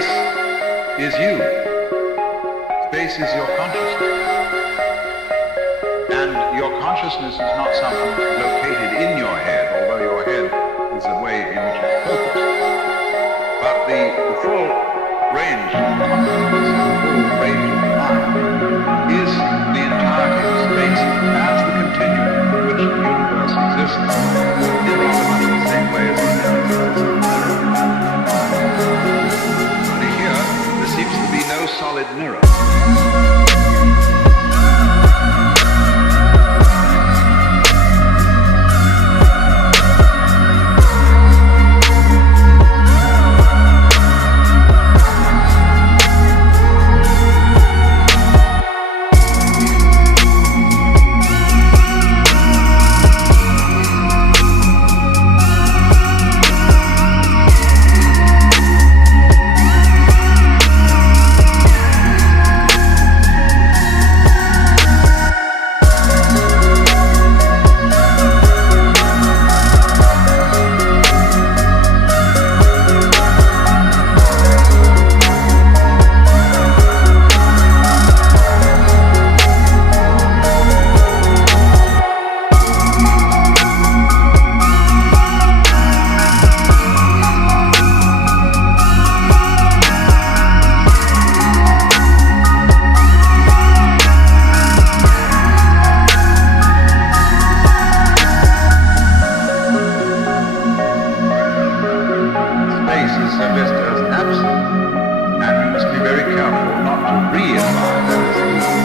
space is you. Space is your consciousness. And your consciousness is not something located in your head, although your head is the way in which it's focused. But the full range of consciousness, the full range of the mind, is the entirety of space as the continuum in which the universe exists, in rather much the same way as the universe exists. Only here, there seems to be no solid mirror.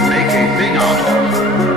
Make a thing out of